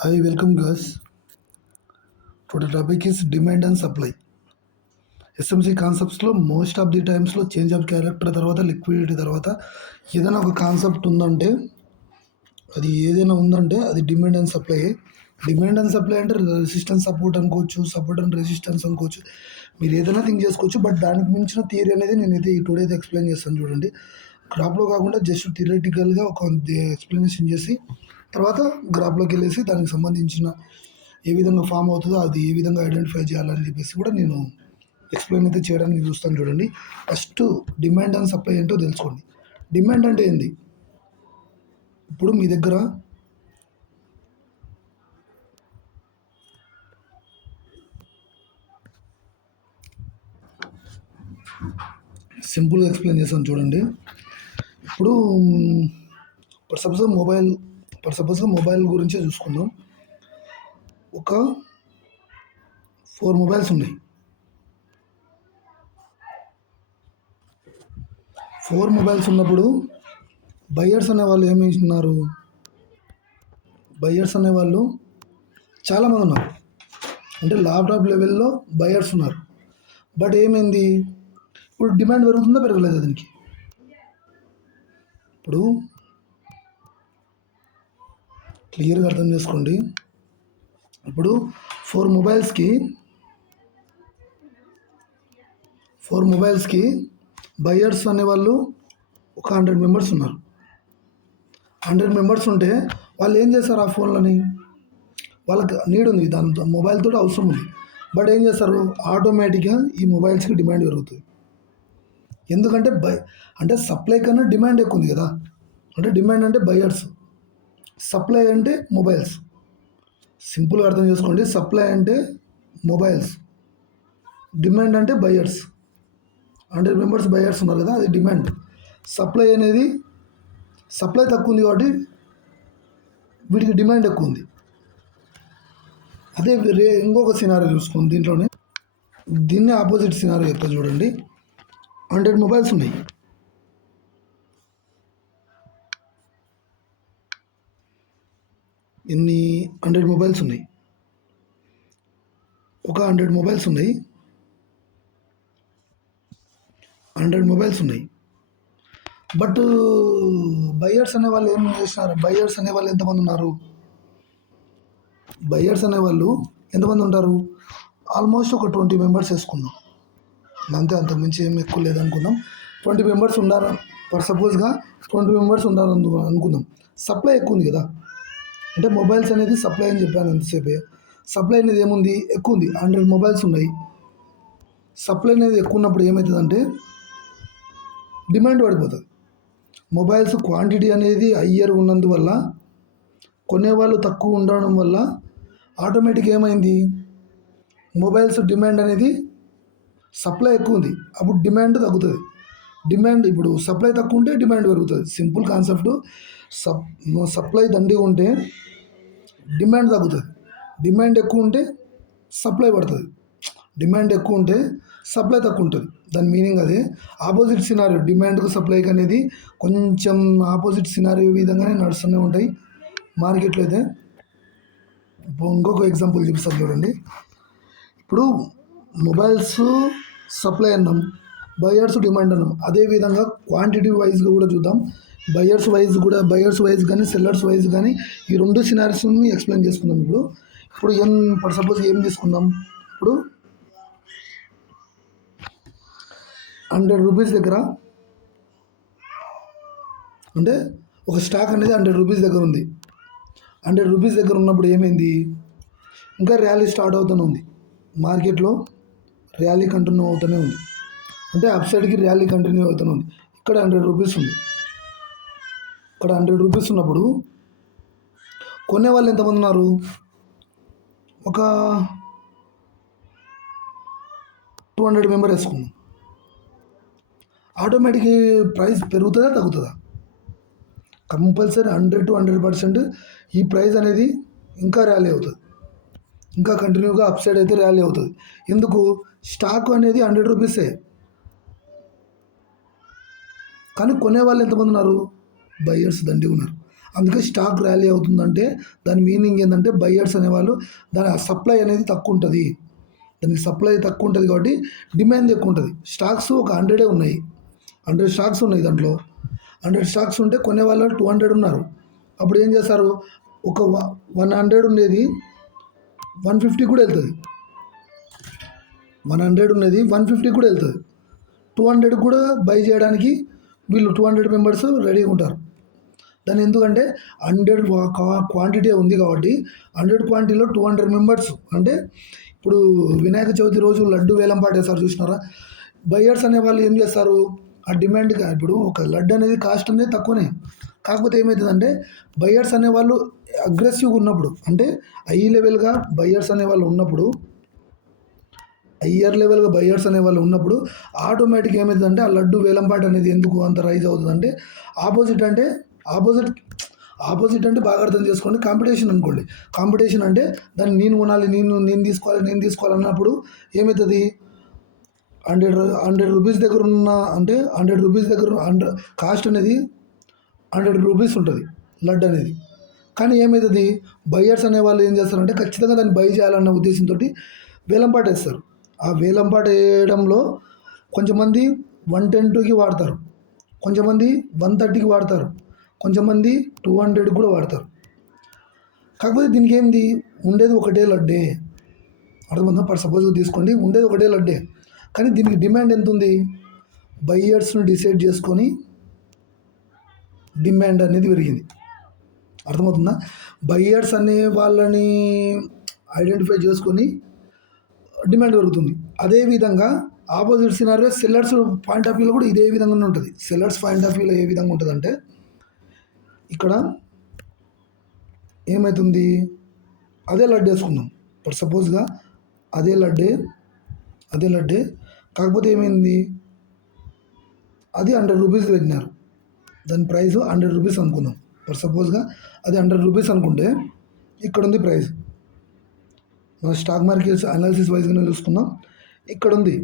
I welcome guys. Today topic is demand and supply. SMC కాన్సెప్ట్స్లో most of the టైమ్స్లో change of character తర్వాత liquidity తర్వాత ఏదైనా ఒక కాన్సెప్ట్ ఉందంటే అది demand and supply. Demand and supply అంటే రెసిస్టెన్స్ సపోర్ట్ అనుకోవచ్చు, సపోర్ట్ అండ్ రెసిస్టెన్స్ అనుకోవచ్చు, మీరు ఏదైనా థింక్ చేసుకోవచ్చు. బట్ దానికి మించిన థియరీ అనేది నేనైతే ఈ టుడే ఎక్స్ప్లెయిన్ చేస్తాను చూడండి. గ్రాఫ్లో కాకుండా జస్ట్ థియరటికల్గా ఒక ఎక్స్ప్లెనేషన్ చేసి తర్వాత గ్రాఫ్లోకి వెళ్ళేసి దానికి సంబంధించిన ఏ విధంగా ఫామ్ అవుతుందో అది ఏ విధంగా ఐడెంటిఫై చేయాలని చెప్పేసి కూడా నేను ఎక్స్ప్లెయిన్ అయితే చేయడానికి చూస్తాను చూడండి. ఫస్ట్ డిమాండ్ అండ్ సప్లై ఏంటో తెలుసుకోండి. డిమాండ్ అంటే ఏంది? ఇప్పుడు మీ దగ్గర సింపుల్గా ఎక్స్ప్లెయిన్ చేస్తాను చూడండి. ఇప్పుడు సపోజ్గా మొబైల్ గురించే చూసుకుందాం. ఒక 4 మొబైల్స్ ఉన్నాయి. 4 మొబైల్స్ ఉన్నప్పుడు బయ్యర్స్ అనేవాళ్ళు ఏమిస్తున్నారు? బయ్యర్స్ అనేవాళ్ళు చాలామంది ఉన్నారు. అంటే ల్యాప్టాప్ లెవెల్లో బయ్యర్స్ ఉన్నారు. బట్ ఏమైంది? ఇప్పుడు డిమాండ్ పెరుగుతుందా పెరగలేదు దానికి? ఇప్పుడు క్లియర్గా అర్థం చేసుకోండి. ఇప్పుడు 4 మొబైల్స్కి బయ్యర్స్ అనేవాళ్ళు ఒక 100 మెంబర్స్ ఉన్నారు. 100 మెంబర్స్ ఉంటే వాళ్ళు ఏం చేస్తారు? ఆ ఫోన్లని వాళ్ళకి నీడ్ ఉంది, దాంతో మొబైల్తో అవసరం ఉంది. బట్ ఏం చేస్తారు? ఆటోమేటిక్గా ఈ మొబైల్స్కి డిమాండ్ పెరుగుతుంది. ఎందుకంటే అంటే సప్లై కన్నా డిమాండ్ ఎక్కువ ఉంది కదా. అంటే డిమాండ్ అంటే బయ్యర్స్, సప్లై అంటే మొబైల్స్. సింపుల్గా అర్థం చేసుకోండి. సప్లై అంటే మొబైల్స్, డిమాండ్ అంటే బయ్యర్స్. 100 మెంబర్స్ బయ్యర్స్ ఉన్నారు కదా, అది డిమాండ్. సప్లై తక్కువ ఉంది కాబట్టి వీటికి డిమాండ్ ఎక్కువ ఉంది. అదే ఇంకొక సినారియో చూసుకోండి. దీన్ని ఆపోజిట్ సినారియో చెప్తా చూడండి. 100 మొబైల్స్ ఉన్నాయి. ఎన్ని 100 మొబైల్స్ ఉన్నాయి? ఒక 100 మొబైల్స్ ఉన్నాయి. 100 మొబైల్స్ ఉన్నాయి. బట్ బయ్యర్స్ అనే వాళ్ళు ఏం చేస్తున్నారు? బయ్యర్స్ అనేవాళ్ళు ఎంతమంది ఉన్నారు? బయ్యర్స్ అనేవాళ్ళు ఎంతమంది ఉంటారు? ఆల్మోస్ట్ ఒక 20 మెంబర్స్ వేసుకుందాం. అంతే, అంతకుమించి ఏం ఎక్కువ లేదనుకుందాం. 20 మెంబర్స్ ఉండాలి. సపోజ్గా 20 మెంబర్స్ ఉండాలి అనుకుందాం. సప్లై ఎక్కువ ఉంది కదా. అంటే మొబైల్స్ అనేది సప్లై అని చెప్పాను ఎంతసేపే. సప్లై అనేది ఏముంది? ఎక్కువ ఉంది. 100 మొబైల్స్ ఉన్నాయి. సప్లై అనేది ఎక్కువ ఉన్నప్పుడు ఏమవుతుందంటే డిమాండ్ పడిపోతుంది. మొబైల్స్ క్వాంటిటీ అనేది హయ్యర్ ఉన్నందువల్ల, కొనేవాళ్ళు తక్కువ ఉండడం వల్ల ఆటోమేటిక్ ఏమైంది? మొబైల్స్ డిమాండ్ అనేది సప్లై ఎక్కువ ఉంది, అప్పుడు డిమాండ్ తగ్గుతుంది. ఇప్పుడు సప్లై తక్కువ ఉంటే డిమాండ్ పెరుగుతుంది. Simple concept. సప్లై దండిగా ఉంటే డిమాండ్ తగ్గుతుంది. డిమాండ్ ఎక్కువ ఉంటే సప్లై పడుతుంది. డిమాండ్ ఎక్కువ ఉంటే సప్లై తక్కువ ఉంటుంది. దాని మీనింగ్ అదే. ఆపోజిట్ సినారియో డిమాండ్కు సప్లైకి అనేది కొంచెం ఆపోజిట్ సినారియో విధంగానే నడుస్తూనే ఉంటాయి మార్కెట్లో అయితే. ఇంకొక ఎగ్జాంపుల్ చూపిస్తాను చూడండి. ఇప్పుడు మొబైల్స్ సప్లై అన్నాం, బయర్స్ డిమాండ్ అన్నాం. అదేవిధంగా క్వాంటిటీ వైజ్గా కూడా చూద్దాం. బయర్స్ వైజ్ కానీ సెల్లర్స్ వైజ్ కానీ ఈ 2 సినారియోస్ని ఎక్స్ప్లెయిన్ చేసుకుందాం. ఇప్పుడు సపోజ్ ఏం తీసుకుందాం? ఇప్పుడు 100 రూపీస్ దగ్గర, అంటే ఒక స్టాక్ అనేది 100 రూపీస్ దగ్గర ఉంది. 100 రూపీస్ దగ్గర ఉన్నప్పుడు ఏమైంది? ఇంకా ర్యాలీ స్టార్ట్ అవుతూనే ఉంది. మార్కెట్లో ర్యాలీ కంటిన్యూ అవుతూనే ఉంది. అంటే అప్ సైడ్కి ర్యాలీ కంటిన్యూ అవుతూనే ఉంది. ఇక్కడ 100 రూపీస్ ఉంది. ఇక్కడ 100 రూపీస్ ఉన్నప్పుడు కొనే వాళ్ళు ఎంతమంది ఉన్నారు? ఒక 200 మెంబర్ వేసుకున్నాం. ఆటోమేటిక్ ప్రైస్ పెరుగుతుందా తగ్గుతుందా? కంపల్సరీ 100 to 100% ఈ ప్రైస్ అనేది ఇంకా ర్యాలీ అవుతుంది. ఇంకా కంటిన్యూగా అప్ సైడ్ అయితే ర్యాలీ అవుతుంది. ఎందుకు? స్టాక్ అనేది 100 రూపీసే, కానీ కొనే వాళ్ళు ఎంతమంది ఉన్నారు? బయ్యర్స్ దండిగా ఉన్నారు. అందుకే స్టాక్ ర్యాలీ అవుతుందంటే దాని మీనింగ్ ఏంటంటే బయ్యర్స్ అనేవాళ్ళు దాని సప్లై అనేది తక్కువ ఉంటుంది, దానికి సప్లై తక్కువ ఉంటుంది కాబట్టి డిమాండ్ ఎక్కువ ఉంటుంది. స్టాక్స్ ఒక 100 ఉన్నాయి, 100 స్టాక్స్ ఉన్నాయి, దాంట్లో 100 స్టాక్స్ ఉంటే కొనే వాళ్ళు 200 ఉన్నారు. అప్పుడు ఏం చేస్తారు, ఒక 100 ఉండేది 150 కూడా వెళ్తుంది, 100 ఉన్నది 150 కూడా వెళ్తుంది, 200 కూడా బై చేయడానికి వీళ్ళు 200 మెంబర్స్ రెడీగా ఉంటారు. దాని ఎందుకంటే 100 క్వాంటిటీ ఉంది కాబట్టి 100 క్వాంటిటీలో 200 మెంబర్స్ అంటే ఇప్పుడు వినాయక చవితి రోజు లడ్డు వేలం పాటేస్తారు చూసినారా, బయ్యర్స్ అనే వాళ్ళు ఏం చేస్తారు, ఆ డిమాండ్ ఇప్పుడు ఒక లడ్డు అనేది కాస్ట్ అనేది తక్కువనే, కాకపోతే ఏమవుతుందంటే బయ్యర్స్ అనేవాళ్ళు అగ్రెసివ్గా ఉన్నప్పుడు అంటే హై లెవెల్గా బయ్యర్స్ అనేవాళ్ళు ఉన్నప్పుడు, హయ్యర్ లెవెల్గా బయ్యర్స్ అనేవాళ్ళు ఉన్నప్పుడు ఆటోమేటిక్ ఏమవుతుందంటే ఆ లడ్డు వేలంపాట అనేది ఎందుకు అంత రైజ్ అవుతుందంటే ఆపోజిట్ అంటే బాగా అర్థం చేసుకోండి, కాంపిటీషన్ అనుకోండి. కాంపిటీషన్ అంటే దాన్ని నేను కొనాలి, నేను తీసుకోవాలి అన్నప్పుడు ఏమవుతుంది, 100 రూపీస్ దగ్గర ఉన్న అంటే 100 రూపీస్ దగ్గర కాస్ట్ అనేది 100 రూపీస్ ఉంటుంది లడ్డు అనేది. కానీ ఏమవుతుంది, బయ్యర్స్ అనేవాళ్ళు ఏం చేస్తారంటే ఖచ్చితంగా దాన్ని బై చేయాలన్న ఉద్దేశంతో వేలంపాట వేస్తారు. ఆ వేలంపాట వేయడంలో కొంచెంమంది 110కి వాడతారు, కొంచెంమంది 130కి వాడతారు, కొంచెంమంది 200 కూడా వాడతారు. కాకపోతే దీనికి ఏంది, ఉండేది ఒకటే లడ్డే, అర్థమవుతుందా, ఫర్ సపోజ్ తీసుకోండి ఉండేది ఒకటే లడ్డే, కానీ దీనికి డిమాండ్ ఎంత ఉంది, బయ్యర్స్ని డిసైడ్ చేసుకొని డిమాండ్ అనేది పెరిగింది. అర్థమవుతుందా, బయ్యర్స్ అనే వాళ్ళని ఐడెంటిఫై చేసుకొని డిమాండ్ పెరుగుతుంది. అదేవిధంగా opposite scenario sellers point of వ్యూలో కూడా ఇదే విధంగానే ఉంటుంది. సెల్లర్స్ పాయింట్ ఆఫ్ వ్యూలో ఏ విధంగా ఉంటుందంటే ఇక్కడ ఏమవుతుంది, అదే లడ్డు వేసుకుందాం ఫర్ సపోజ్గా, అదే లడ్డే కాకపోతే ఏమైంది, అది 100 రూపీస్ పెట్టినారు, దాని ప్రైస్ 100 రూపీస్ అనుకుందాం ఫర్ సపోజ్గా, అది 100 రూపీస్ అనుకుంటే ఇక్కడ ఉంది ప్రైస్, మన స్టాక్ మార్కెట్స్ అనాలిసిస్ వైజ్గానే చూసుకుందాం, ఇక్కడ ఉంది.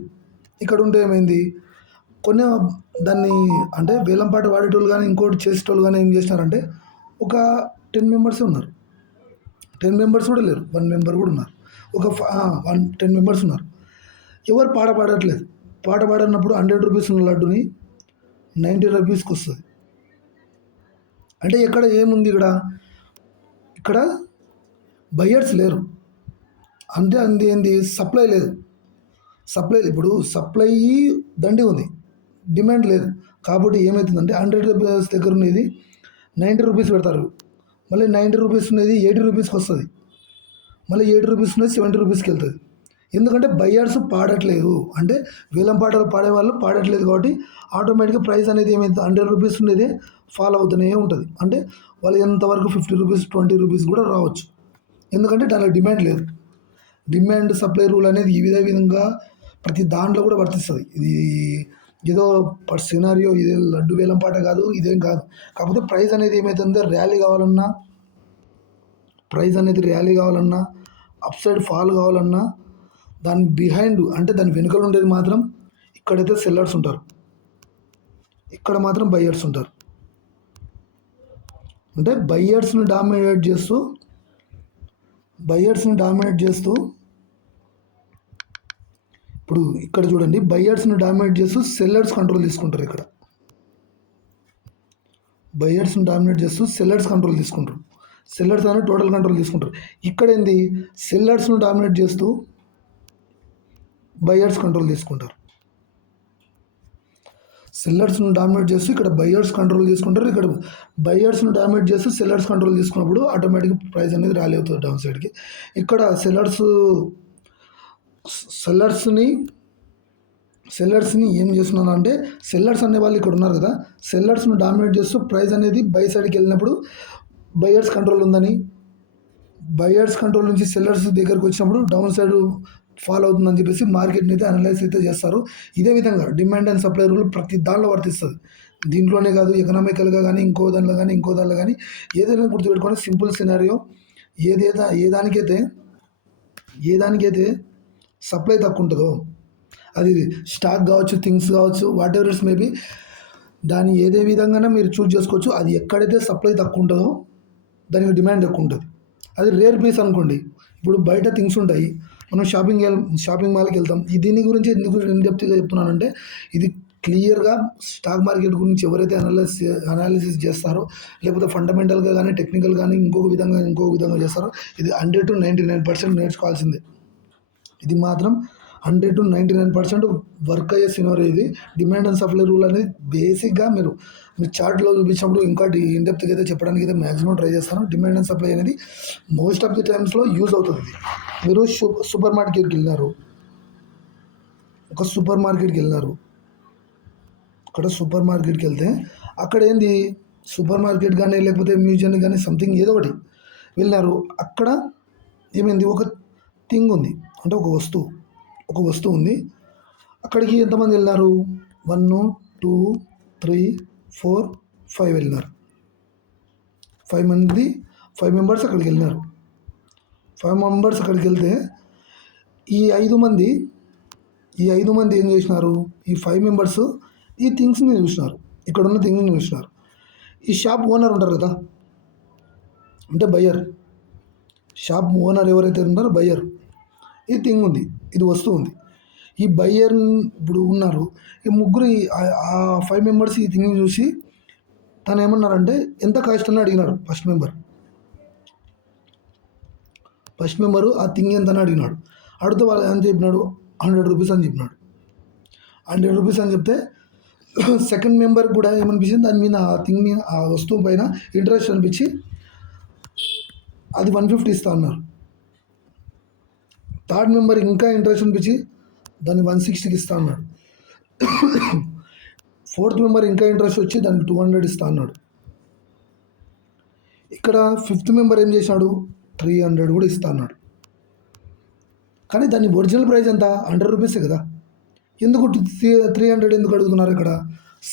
ఇక్కడ ఉంటే ఏమైంది, కొన్ని దాన్ని అంటే వేలంపాట వాడేటోళ్ళు కానీ ఇంకోటి చేసేటోళ్ళు కానీ ఏం చేసినారంటే ఒక 10 మెంబర్స్ ఉన్నారు, 10 మెంబర్స్ కూడా లేరు, 1 మెంబర్ కూడా ఉన్నారు, ఒక 10 మెంబర్స్ ఉన్నారు. ఎవరు పాడట్లేదు, పాట పాడనప్పుడు 100 రూపీస్ ఉన్న లడ్డుని 90 రూపీస్కి వస్తుంది. అంటే ఎక్కడ ఏముంది, ఇక్కడ బయ్యర్స్ లేరు, అంటే అంది ఏంది, సప్లై లేదు. ఇప్పుడు సప్లై దండి ఉంది, డిమాండ్ లేదు. కాబట్టి ఏమవుతుందంటే 100 రూపీస్ దగ్గర ఉన్నది 90 రూపీస్ పెడతారు, మళ్ళీ 90 రూపీస్ ఉన్నది 80 రూపీస్కి వస్తుంది, మళ్ళీ 80 రూపీస్ ఉన్నది 70 రూపీస్కి వెళ్తుంది. ఎందుకంటే బయ్యర్స్ పాడట్లేదు, అంటే వేలం పాటలు పాడేవాళ్ళు పాడట్లేదు కాబట్టి ఆటోమేటిక్గా ప్రైస్ అనేది ఏమైంది, 100 రూపీస్ ఉండేది ఫాలో అవుతూనే ఉంటుంది. అంటే వాళ్ళు ఎంతవరకు 50 రూపీస్ 20 రూపీస్ కూడా రావచ్చు, ఎందుకంటే దానిలో డిమాండ్ లేదు. డిమాండ్ సప్లై రూల్ అనేది ఈ విధంగా ప్రతి దాంట్లో కూడా వర్తిస్తుంది. ఇది ఏదో పర్ సినారియో ఇది లడ్డు వేలం పాట కాదు, ఇదేం కాదు. కాకపోతే ప్రైస్ అనేది ఏమవుతుందో ర్యాలీ కావాలన్నా అప్ సైడ్ ఫాల్ కావాలన్నా దాని బిహైండ్ అంటే దాని వెనుకలు ఉండేది మాత్రం ఇక్కడైతే సెల్లర్స్ ఉంటారు, ఇక్కడ మాత్రం బయ్యర్స్ ఉంటారు. అంటే బయ్యర్స్ని డామినేట్ చేస్తూ ఇప్పుడు ఇక్కడ చూడండి, బయ్యర్స్ని డామినేట్ చేస్తూ సెల్లర్స్ కంట్రోల్ తీసుకుంటారు. ఇక్కడ బయ్యర్స్ని డామినేట్ చేస్తూ సెల్లర్స్ కంట్రోల్ తీసుకుంటారు, సెల్లర్స్ అనేది టోటల్ కంట్రోల్ తీసుకుంటారు. ఇక్కడ ఏంది, సెల్లర్స్ను డామినేట్ చేస్తూ బయ్యర్స్ కంట్రోల్ తీసుకుంటారు, సెల్లర్స్ను డామినేట్ చేస్తూ ఇక్కడ బయ్యర్స్ కంట్రోల్ తీసుకుంటారు. ఇక్కడ బయ్యర్స్ను డామినేట్ చేస్తూ సెల్లర్స్ కంట్రోల్ తీసుకున్నప్పుడు ఆటోమేటిక్ ప్రైస్ అనేది ర్యాలీ అవుతుంది డౌన్ సైడ్కి. ఇక్కడ సెల్లర్స్ని ఏం చేస్తున్నారు అంటే, సెల్లర్స్ అనే వాళ్ళు ఇక్కడ ఉన్నారు కదా, సెల్లర్స్ను డామినేట్ చేస్తూ ప్రైస్ అనేది బై సైడ్కి వెళ్ళినప్పుడు బయ్యర్స్ కంట్రోల్ ఉందని, బయ్యర్స్ కంట్రోల్ నుంచి సెల్లర్స్ దగ్గరకు వచ్చినప్పుడు డౌన్ సైడ్ ఫాలో అవుతుందని చెప్పేసి మార్కెట్ని అయితే అనలైజ్ అయితే చేస్తారు. ఇదే విధంగా డిమాండ్ అండ్ సప్లై రూల్ ప్రతి దానిలో వర్తిస్తుంది. దీంట్లోనే కాదు, ఎకనామికల్గా కానీ ఇంకో దానిలో కానీ ఏదైనా గుర్తుపెట్టుకోండి. సింపుల్ సినారియో, ఏ దానికైతే సప్లై తక్కువ ఉంటుందో, అది స్టాక్ కావచ్చు, థింగ్స్ కావచ్చు, వాట్ ఎవర్ ఇట్స్ మేబీ, దాన్ని ఏదే విధంగానే మీరు చూజ్ చేసుకోవచ్చు. అది ఎక్కడైతే సప్లై తక్కువ ఉంటుందో దానికి డిమాండ్ ఎక్కువ ఉంటుంది. అది రేర్ పీస్ అనుకోండి. ఇప్పుడు బయట థింగ్స్ ఉంటాయి, మనం షాపింగ్ మాల్కి వెళ్తాం. దీని గురించి ఎందుకు ఇన్‌డెప్త్‌గా చెప్తున్నానంటే, ఇది క్లియర్‌గా స్టాక్ మార్కెట్ గురించి ఎవరైతే అనాలిసిస్ చేస్తారో, లేకపోతే ఫండమెంటల్‌గా కానీ, టెక్నికల్ కానీ, ఇంకొక విధంగా చేస్తారో, ఇది 100-99% నేర్చుకోవాల్సిందే. ఇది మాత్రం 100-99% వర్క్ అయ్యే సినారియో ఇది. డిమాండ్ అండ్ సప్లై రూల్ అనేది బేసిక్గా మీరు చార్ట్‌లో చూపించినప్పుడు ఇంకా ఇన్‌డెప్త్‌గా అయితే చెప్పడానికి అయితే మాక్సిమం ట్రై చేస్తాను. డిమాండ్ అండ్ సప్లై అనేది మోస్ట్ ఆఫ్ ది టైమ్స్‌లో యూజ్ అవుతుంది ఇది. మీరు సూపర్ మార్కెట్‌కి వెళ్ళినారు. అక్కడ సూపర్ మార్కెట్‌కి వెళ్తే అక్కడ ఏంది, సూపర్ మార్కెట్ కానీ, లేకపోతే మ్యూజియం కానీ, సంథింగ్ ఏదో ఒకటి వెళ్ళినారు. అక్కడ ఏమైంది, ఒక థింగ్ ఉంది, అంటే ఒక వస్తువు ఉంది. అక్కడికి ఎంతమంది వెళ్ళినారు? 1, 2, 3, 4, 5 వెళ్ళినారు. 5 మెంబర్స్ అక్కడికి వెళ్ళినారు. 5 మెంబర్స్ అక్కడికి వెళ్తే ఈ 5 మంది ఏం చేసినారు? ఈ 5 మెంబర్స్ ఈ థింగ్స్ని చూసినారు. ఇక్కడ ఉన్న థింగ్స్ని చూసినారు. ఈ షాప్ ఓనర్ ఉంటారు కదా, అంటే బయ్యర్. షాప్ ఓనర్ ఎవరైతే ఉన్నారో బయ్యర్, ఈ థింగ్ ఉంది, ఇది వస్తువు ఉంది. ఈ బయ్యర్ ఇప్పుడు ఉన్నారు. ఈ ముగ్గురు ఆ 5 మెంబర్స్ ఈ థింగ్ని చూసి తను ఏమన్నారంటే ఎంత కాస్ట్ అని అడిగినాడు. ఫస్ట్ మెంబరు ఆ థింగ్ ఎంత అని అడిగినాడు. అడిగితే వాళ్ళు ఎంత చెప్పినాడు? 100 రూపీస్ అని చెప్పినాడు. 100 రూపీస్ అని చెప్తే సెకండ్ మెంబర్ కూడా ఏమనిపించింది, దాని మీద ఆ థింగ్ మీద, ఆ వస్తువు పైన ఇంట్రెస్ట్ అనిపించి అది 150 ఇస్తా అన్నారు. థర్డ్ మెంబర్ ఇంకా ఇంట్రెస్ట్ అనిపించి దాన్ని 160కి ఇస్తా అన్నాడు. ఫోర్త్ మెంబర్ ఇంకా ఇంట్రెస్ట్ వచ్చి దానికి 200 ఇస్తా అన్నాడు. ఇక్కడ ఫిఫ్త్ మెంబర్ ఏం చేశాడు? 300 కూడా ఇస్తా అన్నాడు. కానీ దాని ఒరిజినల్ ప్రైస్ ఎంత? 100 రూపీసే కదా. ఎందుకు 300 ఎందుకు అడుగుతున్నారు? ఇక్కడ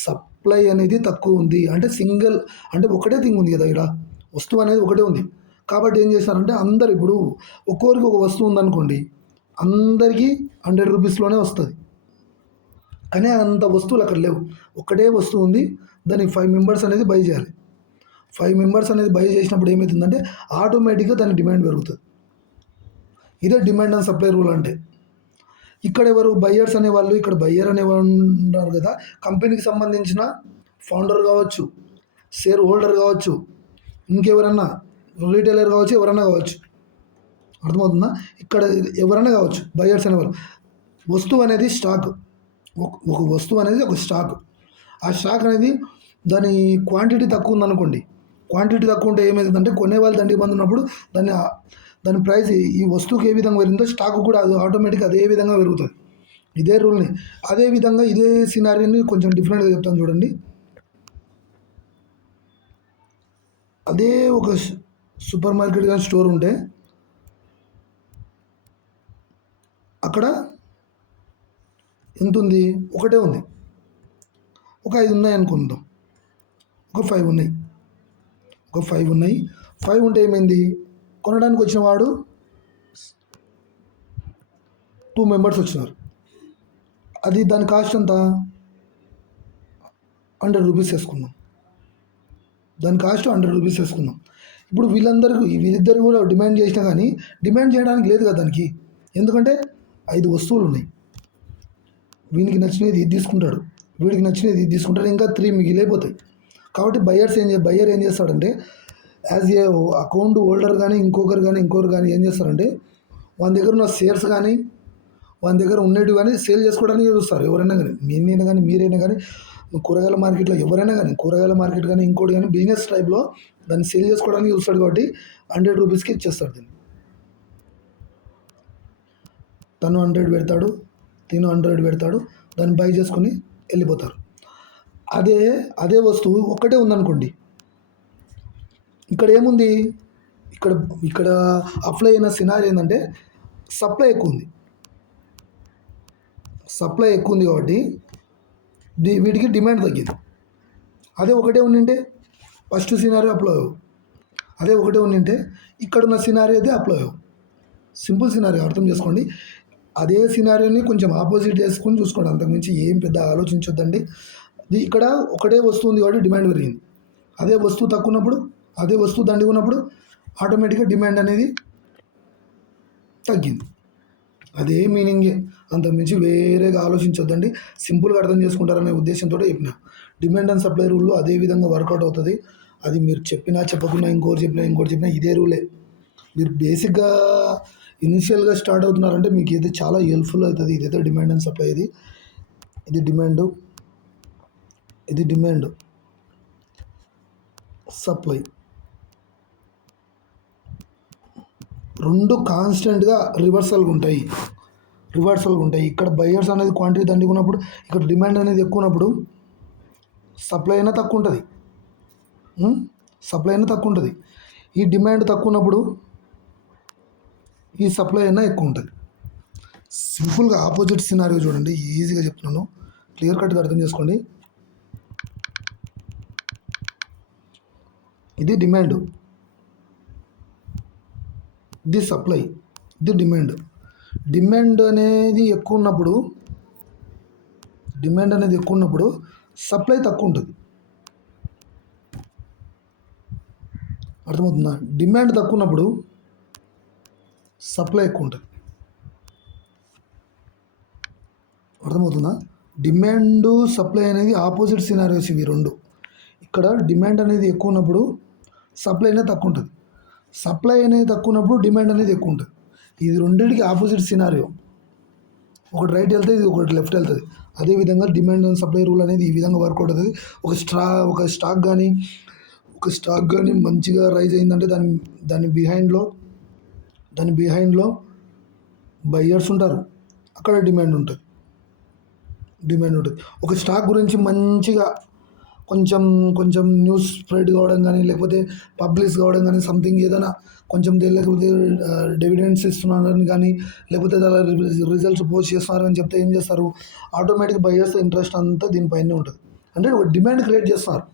సప్లై అనేది తక్కువ ఉంది, అంటే ఒకటే థింగ్ ఉంది కదా, ఇక్కడ వస్తువు అనేది ఒకటే ఉంది. కాబట్టి ఏం చేశారంటే అందరు, ఇప్పుడు ఒక్కొరికి ఒక వస్తువు ఉందనుకోండి, అందరికీ 100 రూపీస్లోనే వస్తుంది. కానీ అంత వస్తువులు అక్కడ లేవు, ఒకటే వస్తువు ఉంది. దానికి 5 మెంబర్స్ అనేది బై చేయాలి. 5 మెంబర్స్ అనేది బై చేసినప్పుడు ఏమవుతుందంటే ఆటోమేటిక్గా దాని డిమాండ్ పెరుగుతుంది. ఇదే డిమాండ్ అండ్ సప్లై రూల్ అంటే. ఇక్కడ ఎవరు బయ్యర్స్ అనేవాళ్ళు, ఇక్కడ బయ్యర్ అనేవాళ్ళు ఉన్నారు కదా, కంపెనీకి సంబంధించిన ఫౌండర్ కావచ్చు, షేర్ హోల్డర్ కావచ్చు, ఇంకెవరన్నా రీటైలర్ కావచ్చు, ఎవరైనా కావచ్చు. అర్థమవుతుందా? ఇక్కడ ఎవరైనా కావచ్చు, బయ్యర్స్ అనేవాళ్ళు. వస్తువు అనేది స్టాక్, ఒక వస్తువు అనేది ఒక స్టాక్. ఆ స్టాక్ అనేది దాని క్వాంటిటీ తక్కువ ఉందనుకోండి. క్వాంటిటీ తక్కువ ఉంటే ఏమవుతుందంటే కొనేవాళ్ళు దండిగా మంది ఉన్నప్పుడు దాని ప్రైస్ ఈ వస్తువుకి ఏ విధంగా పెరిగిందో స్టాక్ కూడా అది ఆటోమేటిక్గా అదే విధంగా పెరుగుతుంది. ఇదే రూల్ని, అదే విధంగా ఇదే సినారియోని కొంచెం డిఫరెంట్గా చెప్తాను చూడండి. అదే ఒక సూపర్ మార్కెట్ కానీ స్టోర్ ఉంటే అక్కడ ఎంత ఉంది? ఒకటే ఉంది. ఒక 5 ఉన్నాయి అనుకుందాం, ఒక 5 ఉన్నాయి. 5 ఉంటే ఏమైంది? కొనడానికి వచ్చిన వాడు 2 మెంబర్స్ వచ్చినారు. అది దాని కాస్ట్ ఎంత? 100 రూపీస్ వేసుకుందాం. దాని కాస్ట్ 100 రూపీస్ వేసుకుందాం. ఇప్పుడు వీళ్ళిద్దరు కూడా డిమాండ్ చేసినా కానీ డిమాండ్ చేయడానికి లేదు కదా దానికి. ఎందుకంటే 5 వస్తువులు ఉన్నాయి. వీనికి నచ్చినది ఇది తీసుకుంటాడు, వీడికి నచ్చినది ఇది తీసుకుంటాడు, ఇంకా 3 మిగిలిపోతాయి. కాబట్టి బయ్యర్ ఏం చేస్తాడంటే, యాజ్ ఏ అకౌంట్ హోల్డర్ కానీ ఇంకొకరు కానీ ఏం చేస్తారంటే, వాళ్ళ దగ్గర ఉన్న షేర్స్ కానీ వాళ్ళ దగ్గర ఉన్నట్టు కానీ సేల్ చేసుకోవడానికి చూస్తారు. ఎవరైనా కానీ, మీరైనా కానీ, కూరగాయల మార్కెట్లో ఎవరైనా కానీ, కూరగాయల మార్కెట్ కానీ ఇంకోటి కానీ బిజినెస్ టైప్లో దాన్ని సేల్ చేసుకోవడానికి చూస్తాడు. కాబట్టి 100 రూపీస్కి ఇచ్చేస్తాడు దీన్ని. తను 100 పెడతాడు, తిను 100 పెడతాడు, దాన్ని బై చేసుకొని వెళ్ళిపోతారు. అదే వస్తువు ఒక్కటే ఉందనుకోండి. ఇక్కడ ఏముంది? ఇక్కడ అప్లై అయిన సినారీ ఏంటంటే సప్లై ఎక్కువ ఉంది కాబట్టి వీటికి డిమాండ్ తగ్గింది. అదే ఒకటే ఉండింటే ఫస్ట్ సినారీ అప్లై అవ్వవు. అదే ఒకటే ఉండింటే ఇక్కడున్న సినారీ అయితే అప్లై అవ్వవు. సింపుల్ సినారీ, అర్థం చేసుకోండి. అదే సినారియోని కొంచెం ఆపోజిట్ చేసుకొని చూసుకోండి, అంతకుమించి ఏం పెద్ద ఆలోచించొద్దండి. ఇక్కడ ఒకటే వస్తువు ఉంది కాబట్టి డిమాండ్ పెరిగింది. అదే వస్తువు తక్కువ ఉన్నప్పుడు, అదే వస్తువు దండిగా ఉన్నప్పుడు ఆటోమేటిక్గా డిమాండ్ అనేది తగ్గింది. అదే మీనింగే, అంతకుమించి వేరేగా ఆలోచించొద్దండి. సింపుల్గా అర్థం చేసుకుంటారనే ఉద్దేశంతో చెప్పిన. డిమాండ్ అండ్ సప్లై రూల్లో అదే విధంగా వర్కౌట్ అవుతుంది. అది మీరు చెప్పినా చెప్పకుండా ఇంకోటి చెప్పినా ఇదే రూలే. మీరు బేసిక్గా ఇనిషియల్గా స్టార్ట్ అవుతున్నారంటే మీకు ఇది చాలా హెల్ప్ఫుల్ అవుతుంది. ఇదైతే డిమాండ్ అండ్ సప్లై, ఇది డిమాండ్ సప్లై రెండు కాన్స్టెంట్గా రివర్సల్గా ఉంటాయి. ఇక్కడ బయర్స్ అనేది క్వాంటిటీ దండుకున్నప్పుడు, ఇక్కడ డిమాండ్ అనేది ఎక్కువ ఉన్నప్పుడు సప్లై అయినా తక్కువ ఉంటుంది. ఈ డిమాండ్ తక్కువ ఉన్నప్పుడు ఈ సప్లై అయినా ఎక్కువ ఉంటుంది. సింపుల్గా ఆపోజిట్ సినారియో చూడండి, ఈజీగా చెప్తున్నాను, క్లియర్ కట్గా అర్థం చేసుకోండి. ఇది డిమాండ్, ఇది సప్లై, ఇది డిమాండ్ అనేది ఎక్కువ ఉన్నప్పుడు సప్లై తక్కువ ఉంటుంది. అర్థమవుతుందా? డిమాండ్ తక్కువ ఉన్నప్పుడు సప్లై ఎక్కువ ఉంటుంది. అర్థమవుతుందా? డిమాండ్ సప్లై అనేది ఆపోజిట్ సినారియోస్ ఇవి రెండు. ఇక్కడ డిమాండ్ అనేది ఎక్కువ ఉన్నప్పుడు సప్లై అనేది తక్కువ ఉంటుంది. సప్లై అనేది తక్కువ ఉన్నప్పుడు డిమాండ్ అనేది ఎక్కువ ఉంటుంది. ఇది రెండింటికి ఆపోజిట్ సినారియో. ఒకటి రైట్ వెళ్తుంది, ఇది ఒకటి లెఫ్ట్ వెళ్తుంది. అదేవిధంగా డిమాండ్ అండ్ సప్లై రూల్ అనేది ఈ విధంగా వర్కౌట్ అవుతుంది. ఒక స్టాక్ కానీ మంచిగా రైజ్ అయిందంటే దాని బిహైండ్లో బయ్యర్స్ ఉంటారు, అక్కడ డిమాండ్ ఉంటుంది. ఒక స్టాక్ గురించి మంచిగా కొంచెం న్యూస్ స్ప్రెడ్ కావడం కానీ, లేకపోతే పబ్లిష్ కావడం కానీ, సంథింగ్ ఏదైనా కొంచెం లేకపోతే డివిడెండ్స్ ఇస్తున్నారని కానీ, లేకపోతే అలా రిజల్ట్స్ పోస్ట్ చేస్తున్నారని చెప్తే ఏం చేస్తారు, ఆటోమేటిక్ బయ్యర్స్ ఇంట్రెస్ట్ అంతా దీనిపైనే ఉంటుంది. అంటే ఒక డిమాండ్ క్రియేట్ చేస్తున్నారు.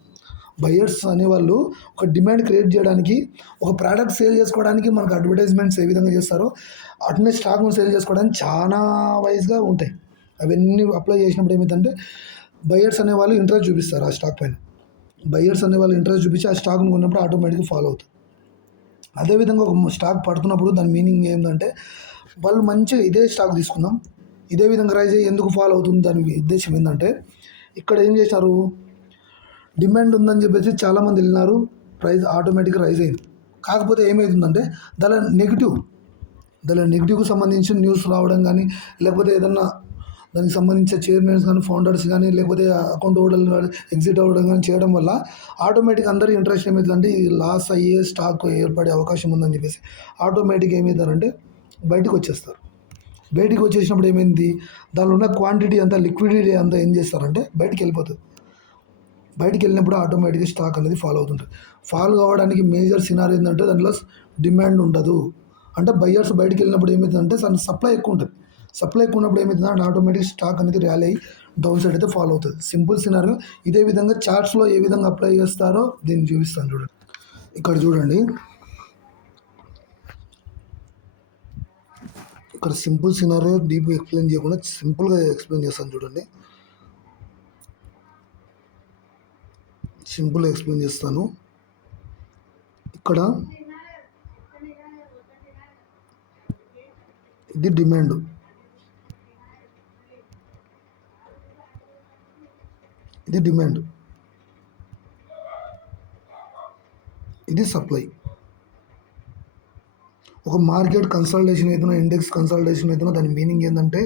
బయ్యర్స్ అనేవాళ్ళు ఒక డిమాండ్ క్రియేట్ చేయడానికి, ఒక ప్రోడక్ట్ సేల్ చేసుకోవడానికి మనకు అడ్వర్టైజ్మెంట్స్ ఏ విధంగా చేస్తారో అట్నే స్టాక్ను సేల్ చేసుకోవడానికి చాలా వైజ్గా ఉంటాయి. అవన్నీ అప్లై చేసినప్పుడు ఏమైందంటే బయ్యర్స్ అనేవాళ్ళు ఇంట్రెస్ట్ చూపిస్తారు ఆ స్టాక్ పైన. చూపించి ఆ స్టాక్ను కొన్నప్పుడు ఆటోమేటిక్గా ఫాలో అవుతుంది. అదేవిధంగా ఒక స్టాక్ పడుతున్నప్పుడు దాని మీనింగ్ ఏంటంటే వాళ్ళు మంచిగా ఇదే స్టాక్ తీసుకుందాం, ఇదే విధంగా రైజ్ అయ్యి ఎందుకు ఫాలో అవుతుంది, దాని ఉద్దేశం ఏంటంటే ఇక్కడ ఏం చేశారు, డిమాండ్ ఉందని చెప్పేసి చాలామంది వెళ్ళినారు, ప్రైస్ ఆటోమేటిక్గా రైజ్ అయింది. కాకపోతే ఏమవుతుందంటే దాని నెగిటివ్కి సంబంధించిన న్యూస్ రావడం కానీ, లేకపోతే ఏదన్నా దానికి సంబంధించిన చైర్మన్స్ కానీ, ఫౌండర్స్ కానీ, లేకపోతే అకౌంట్ హోల్డర్లు కానీ ఎగ్జిట్ అవ్వడం కానీ చేయడం వల్ల ఆటోమేటిక్ అందరి ఇంట్రెస్ట్ ఏమవుతుందంటే ఈ లాస్ అయ్యే స్టాక్ ఏర్పడే అవకాశం ఉందని చెప్పేసి ఆటోమేటిక్ ఏమవుతారంటే బయటకు వచ్చేసినప్పుడు ఏమైంది, దానిలో ఉన్న క్వాంటిటీ అంతా, లిక్విడిటీ అంతా ఏం చేస్తారంటే బయటికి వెళ్ళినప్పుడు ఆటోమేటిక్గా స్టాక్ అనేది ఫాలో అవుతుంటుంది. ఫాలో కావడానికి మేజర్ సినారీ ఏంటంటే దాంట్లో డిమాండ్ ఉండదు. అంటే బయ్యర్స్ బయటికి వెళ్ళినప్పుడు ఏమవుతుందంటే సప్లై ఎక్కువ ఉంటుంది. ఉన్నప్పుడు ఏమవుతుందంటే ఆటోమేటిక్ స్టాక్ అనేది ర్యాలీ అయ్యి డౌన్ సైడ్ అయితే ఫాలో అవుతుంది. Simple scenario. ఇదే విధంగా చార్ట్స్లో ఏ విధంగా అప్లై చేస్తారో దీన్ని చూపిస్తాను చూడండి. ఇక్కడ చూడండి, ఇక్కడ సింపుల్ సినారియో డీప్ ఎక్స్ప్లెయిన్ చేయకుండా సింపుల్గా ఎక్స్ప్లెయిన్ చేస్తాను చూడండి. సింపుల్గా ఎక్స్ప్లెయిన్ చేస్తాను. ఇక్కడ ఇది డిమాండ్, ఇది సప్లై. ఒక మార్కెట్ కన్సల్టేషన్ అవుతున్నా, ఇండెక్స్ కన్సల్టేషన్ అవుతున్నా దాని మీనింగ్ ఏంటంటే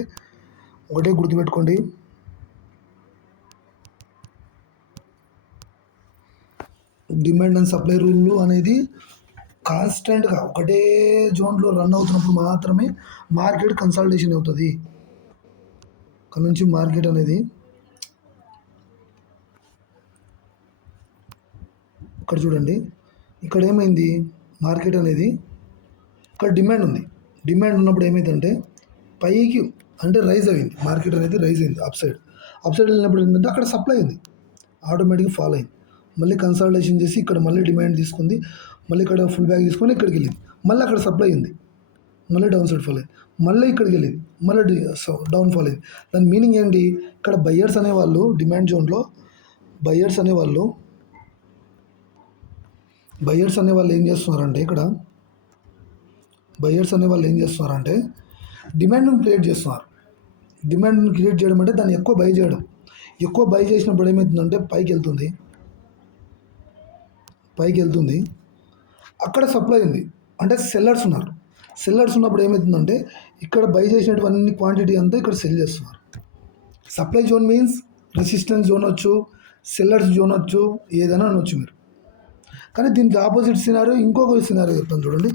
ఒకటే గుర్తుపెట్టుకోండి, డిమాండ్ అండ్ సప్లై రూల్ అనేది కాన్స్టెంట్గా ఒకటే జోన్లో రన్ అవుతున్నప్పుడు మాత్రమే మార్కెట్ కన్సల్టేషన్ అవుతుంది. అక్కడ నుంచి మార్కెట్ అనేది ఇక్కడ చూడండి, ఇక్కడ ఏమైంది, మార్కెట్ అనేది ఇక్కడ డిమాండ్ ఉన్నప్పుడు ఏమైందంటే పైకి అంటే రైజ్ అయింది, మార్కెట్ అనేది రైజ్ అయింది అప్ సైడ్ వెళ్ళినప్పుడు ఏంటంటే అక్కడ సప్లై అయింది, ఆటోమేటిక్గా ఫాలో అయింది. మళ్ళీ కన్సల్టేషన్ చేసి ఇక్కడ మళ్ళీ డిమాండ్ తీసుకుంది, మళ్ళీ ఇక్కడ ఫుల్ బ్యాక్ తీసుకొని ఇక్కడికి వెళ్ళింది, మళ్ళీ అక్కడ సప్లై అయింది, మళ్ళీ డౌన్ సైడ్ ఫాల్ అయింది, మళ్ళీ ఇక్కడికి వెళ్ళింది, మళ్ళీ డౌన్ ఫాల్ అయింది. దాని మీనింగ్ ఏంటి, ఇక్కడ బయ్యర్స్ అనేవాళ్ళు డిమాండ్ జోన్లో బయ్యర్స్ అనేవాళ్ళు బయ్యర్స్ అనేవాళ్ళు ఏం చేస్తున్నారంటే ఇక్కడ బయ్యర్స్ అనేవాళ్ళు ఏం చేస్తున్నారంటే డిమాండ్ని క్రియేట్ చేస్తున్నారు. డిమాండ్ని క్రియేట్ చేయడం అంటే దాన్ని ఎక్కువ బై చేయడం. ఎక్కువ బై చేసినప్పుడు ఏమవుతుందంటే పైకి వెళ్తుంది. అక్కడ సప్లై ఉంది అంటే సెల్లర్స్ ఉన్నారు. సెల్లర్స్ ఉన్నప్పుడు ఏమవుతుందంటే ఇక్కడ బై చేసినటువంటి క్వాంటిటీ అంతా ఇక్కడ సెల్ చేస్తున్నారు. Supply zone means resistance zone వచ్చు, సెల్లర్స్ జోన్ వచ్చు, ఏదైనా అనొచ్చు మీరు. కానీ దీనికి ఆపోజిట్ సినారియో ఇంకొక సినారియో చెప్తాను చూడండి.